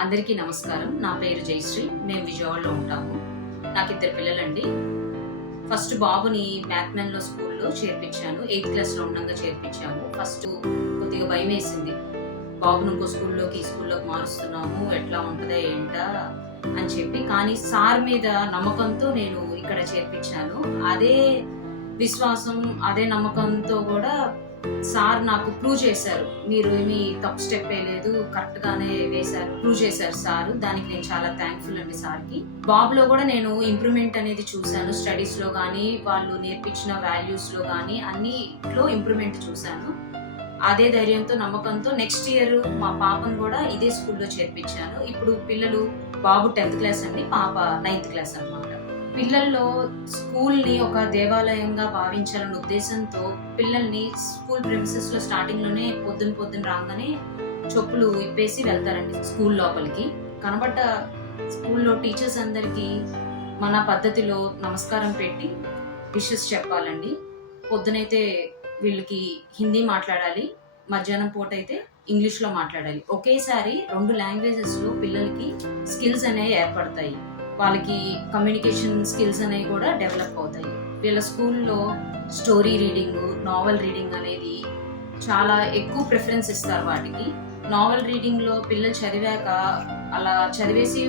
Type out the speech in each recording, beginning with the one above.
అందరికీ నమస్కారం. నా పేరు జయశ్రీ. మేము విజయవాడలో ఉంటాము. నాకు 2 పిల్లలండి. ఫస్ట్ బాబుని మ్యాథ్మెన్లో స్కూల్లో చేర్పించాను. 8th క్లాస్లో ఉండగా చేర్పించాము. ఫస్ట్ కొద్దిగా భయం వేసింది. బాబును ఇంకో స్కూల్లోకి మారుస్తున్నాము, ఎట్లా ఉంటుందా ఏంటా అని చెప్పి. కానీ సార్ మీద నమ్మకంతో నేను ఇక్కడ చేర్పించాను. అదే విశ్వాసం, అదే నమ్మకంతో కూడా సార్ నాకు ప్రూవ్ చేశారు. మీరు ఏమి తప్పు స్టెప్ వేయలేదు, కరెక్ట్ గానే వేశారు, ప్రూవ్ చేశారు సార్. దానికి నేను చాలా థ్యాంక్ఫుల్ అండి సార్కి. బాబులో కూడా నేను ఇంప్రూవ్మెంట్ అనేది చూశాను. స్టడీస్ లో కానీ, వాళ్ళు నేర్పించిన వాల్యూస్ లో కానీ అన్నిట్లో ఇంప్రూవ్మెంట్ చూశాను. అదే ధైర్యంతో, నమ్మకంతో నెక్స్ట్ ఇయర్ మా పాపను కూడా ఇదే స్కూల్లో చేర్పించాను. ఇప్పుడు పిల్లలు, బాబు 10th క్లాస్ అండి, పాప 9th క్లాస్ అన్నమాట. పిల్లల్లో స్కూల్ని ఒక దేవాలయంగా భావించాలనే ఉద్దేశంతో పిల్లల్ని స్కూల్ ప్రిమిసెస్ లో స్టార్టింగ్ లోనే పొద్దున రాగానే చెప్పులు ఇప్పేసి వెళ్తారండి స్కూల్ లోపలికి. కనబడ్డ స్కూల్లో టీచర్స్ అందరికి మన పద్ధతిలో నమస్కారం పెట్టి విషెస్ చెప్పాలండి. పొద్దునైతే వీళ్ళకి హిందీ మాట్లాడాలి, మధ్యాహ్నం పూట అయితే ఇంగ్లీష్ లో మాట్లాడాలి. ఒకేసారి 2 లాంగ్వేజెస్ లో పిల్లలకి స్కిల్స్ అనేవి ఏర్పడతాయి. వాళ్ళకి కమ్యూనికేషన్ స్కిల్స్ అనేవి కూడా డెవలప్ అవుతాయి. వీళ్ళ స్కూల్లో స్టోరీ రీడింగ్, నావెల్ రీడింగ్ అనేది చాలా ఎక్కువ ప్రిఫరెన్స్ ఇస్తారు వాటికి. నావెల్ రీడింగ్ లో పిల్లలు చదివాక అలా చదివేసి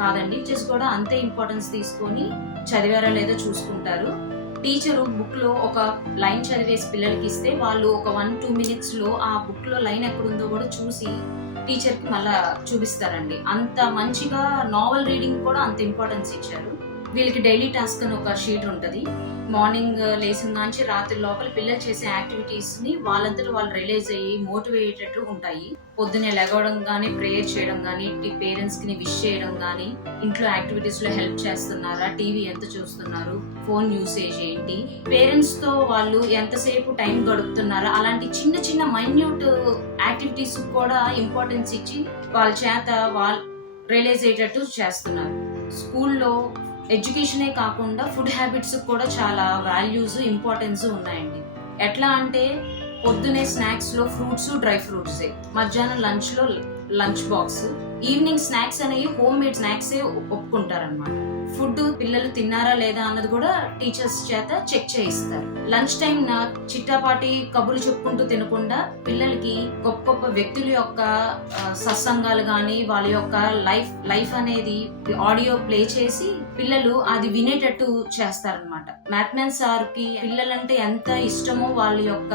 కాదండి, టీచర్స్ కూడా అంతే ఇంపార్టెన్స్ తీసుకొని చదివారా లేదో చూసుకుంటారు. టీచరు బుక్ లో ఒక లైన్ చదివేసి పిల్లలకి ఇస్తే వాళ్ళు ఒక 1-2 minutes లో ఆ బుక్ లో లైన్ ఎక్కడుందో కూడా చూసి టీచర్ కి మళ్ళా చూపిస్తారండి. అంత మంచిగా నావెల్ రీడింగ్ కూడా అంత ఇంపార్టెన్స్ ఇచ్చారు. వీళ్ళకి డైలీ టాస్క్ అని ఒక షీట్ ఉంటది. మార్నింగ్ లేచిన నుంచి రాత్రి లోపల పిల్లలు చేసే యాక్టివిటీస్ ని వాళ్ళంతటా వాళ్ళు రియలైజ్ అయ్యి మోటివేటెడ్ ఉంటాయి. పొద్దున్నే లెగవడం గానీ, ప్రేయర్ చేయడం గానీ, పేరెంట్స్ కి విష్ చేయడం గానీ, ఇంట్లో యాక్టివిటీస్ లో హెల్ప్ చేస్తున్నారా, టీవీ ఎంత చూస్తున్నారు, ఫోన్ యూసేజ్ ఏంటి, పేరెంట్స్ తో వాళ్ళు ఎంతసేపు టైం గడుపుతున్నారా, అలాంటి చిన్న చిన్న మైన్యూట్ యాక్టివిటీస్ కూడా ఇంపార్టెన్స్ ఇచ్చి వాళ్ళ చేత వాళ్ళు రియలైజ్ అయ్యేటట్టు చేస్తున్నారు. స్కూల్లో ఎడ్యుకేషనే కాకుండా ఫుడ్ హ్యాబిట్స్ కూడా చాలా వాల్యూస్, ఇంపార్టెన్స్ ఉన్నాయండి. ఎట్లా అంటే పొద్దునే స్నాక్స్ లో ఫ్రూట్స్, డ్రై ఫ్రూట్సే, మధ్యాహ్నం లంచ్ లో లంచ్ బాక్స్, ఈవినింగ్ స్నాక్స్ అనేవి హోమ్ మేడ్ స్నాక్సే ఒప్పుకుంటారనమాట. ఫుడ్ పిల్లలు తిన్నారా లేదా అన్నది కూడా టీచర్స్ చేత చెక్ చేయిస్తారు. లంచ్ టైం నా చిట్టాపాటి కబుర్లు చెప్పుకుంటూ తినకుండా పిల్లలకి గొప్ప గొప్ప వ్యక్తుల యొక్క సత్సంగాలు గాని, వాళ్ళ యొక్క లైఫ్ అనేది ఆడియో ప్లే చేసి పిల్లలు అది వినేటట్టు చేస్తారనమాట. మ్యాథ్మెన్ సార్ కి పిల్లలంటే ఎంత ఇష్టమో, వాళ్ళ యొక్క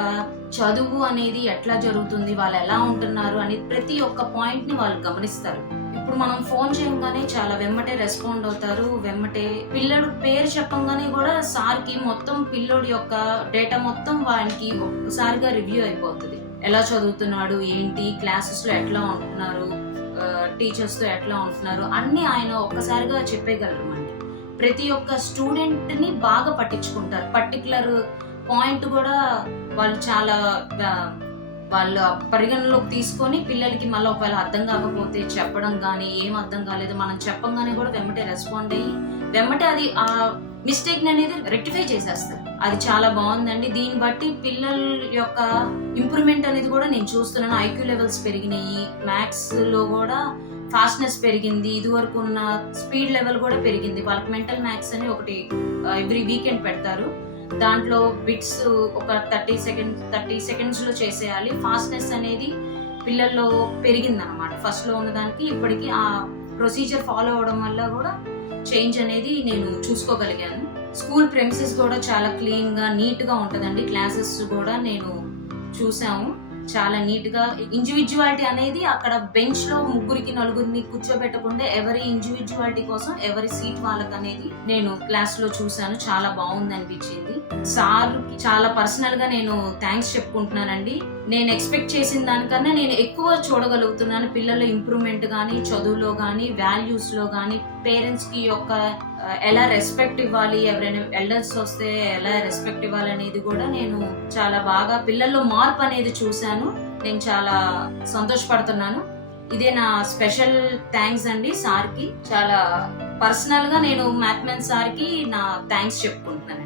చదువు అనేది ఎట్లా జరుగుతుంది, వాళ్ళు ఎలా ఉంటున్నారు అని ప్రతి ఒక్క పాయింట్ ని వాళ్ళు గమనిస్తారు. ఇప్పుడు మనం ఫోన్ చేయగానే చాలా వెమ్మటే రెస్పాండ్ అవుతారు. వెమ్మటే పిల్లడు పేరు చెప్పంగానే కూడా సార్ కి మొత్తం పిల్లోడి యొక్క డేటా మొత్తం వానికి ఒక్కసారిగా రివ్యూ అయిపోతుంది. ఎలా చదువుతున్నాడు, ఏంటి, క్లాసెస్ లో ఎట్లా ఉంటున్నారు, టీచర్స్ తో ఎట్లా ఉంటున్నారు అన్ని ఆయన ఒక్కసారిగా చెప్పేయగలరు. ప్రతి ఒక్క స్టూడెంట్ ని బాగా పట్టించుకుంటారు. పర్టికులర్ పాయింట్ కూడా వాళ్ళు చాలా వాళ్ళ పరిగణలోకి తీసుకొని పిల్లలకి మళ్ళీ ఒకవేళ అర్థం కాకపోతే చెప్పడం కానీ, ఏం అర్థం కాలేదు మనం చెప్పంగానే కూడా వెంబటే రెస్పాండ్ అయ్యి వెంబటే అది ఆ మిస్టేక్ అనేది రెక్టిఫై చేసేస్తారు. అది చాలా బాగుందండి. దీన్ని బట్టి పిల్లల యొక్క ఇంప్రూవ్మెంట్ అనేది కూడా నేను చూస్తున్నాను. ఐక్యూ లెవెల్స్ పెరిగినాయి, మ్యాథ్స్ లో కూడా ఫాస్ట్నెస్ పెరిగింది, ఇది వరకు ఉన్న స్పీడ్ లెవెల్ కూడా పెరిగింది. వాళ్ళకి మెంటల్ మ్యాథ్స్ అని ఒకటి ఎవ్రీ వీకెండ్ పెడతారు. దాంట్లో బిట్స్ ఒక 30 seconds లో చేసేయాలి. ఫాస్ట్నెస్ అనేది పిల్లల్లో పెరిగింది అనమాట. ఫస్ట్ లో ఉన్న దానికి ఇప్పటికి ఆ ప్రొసీజర్ ఫాలో అవడం వల్ల కూడా చేంజ్ అనేది నేను చూసుకోగలిగాను. స్కూల్ ప్రెమిసెస్ కూడా చాలా క్లీన్ గా, నీట్ గా ఉంటదండి. క్లాసెస్ కూడా నేను చూసాము, చాలా నీట్ గా. ఇండివిజువాలిటీ అనేది అక్కడ బెంచ్ లో 3-4 కూర్చోబెట్టకుండా ఎవరి ఇండివిజువాలిటీ కోసం ఎవరి సీట్ వాళ్ళకి అనేది నేను క్లాస్ లో చూసాను. చాలా బాగుంది అనిపించింది. సార్ కి చాలా పర్సనల్ గా నేను థ్యాంక్స్ చెప్పుకుంటున్నానండి. నేను ఎక్స్పెక్ట్ చేసిన దానికన్నా నేను ఎక్కువ చూడగలుగుతున్నాను. పిల్లల ఇంప్రూవ్మెంట్ గానీ, చదువులో గానీ, వాల్యూస్ లో గానీ, పేరెంట్స్ కి యొక్క ఎలా రెస్పెక్ట్ ఇవ్వాలి, ఎవరైనా ఎల్డర్స్ వస్తే ఎలా రెస్పెక్ట్ ఇవ్వాలి అనేది కూడా నేను చాలా బాగా పిల్లల్లో మార్పు అనేది చూశాను. నేను చాలా సంతోషపడుతున్నాను. ఇదే నా స్పెషల్ థ్యాంక్స్ అండి సార్ కి. చాలా పర్సనల్ గా నేను మ్యాథ్మెన్ సార్ కి నా థ్యాంక్స్ చెప్పుకుంటున్నాను.